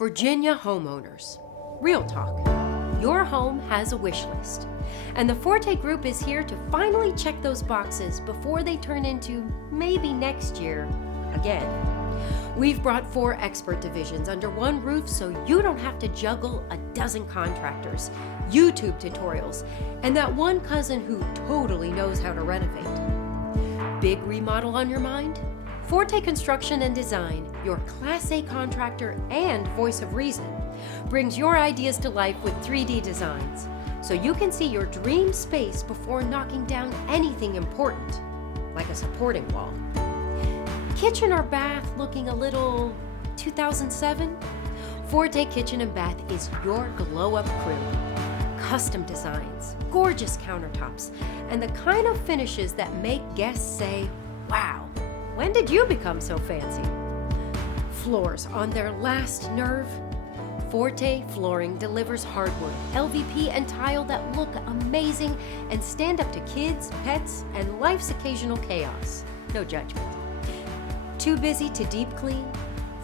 Virginia homeowners, real talk. Your home has a wish list, and the Forte Group is here to finally check those boxes before they turn into maybe next year again. We've brought 4 expert divisions under one roof so you don't have to juggle a dozen contractors, YouTube tutorials, and that one cousin who totally knows how to renovate. Big remodel on your mind? Forte Construction Design, your Class A contractor and voice of reason, brings your ideas to life with 3D designs, so you can see your dream space before knocking down anything important, like a supporting wall. Kitchen or bath looking a little 2007? Forte Kitchen and Bath is your glow-up crew. Custom designs, gorgeous countertops, and the kind of finishes that make guests say, wow, when did you become so fancy? Floors on their last nerve? Forte Flooring delivers hardwood, LVP, and tile that look amazing and stand up to kids, pets, and life's occasional chaos. No judgment. Too busy to deep clean?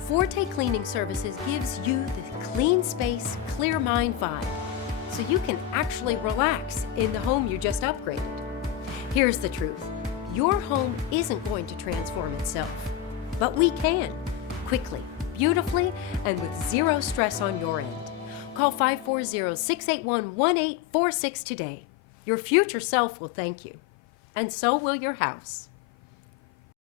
Forte Cleaning Services gives you the clean space, clear mind vibe, so you can actually relax in the home you just upgraded. Here's the truth. Your home isn't going to transform itself, but we can, quickly, beautifully, and with zero stress on your end. Call 540-681-1846 today. Your future self will thank you, and so will your house.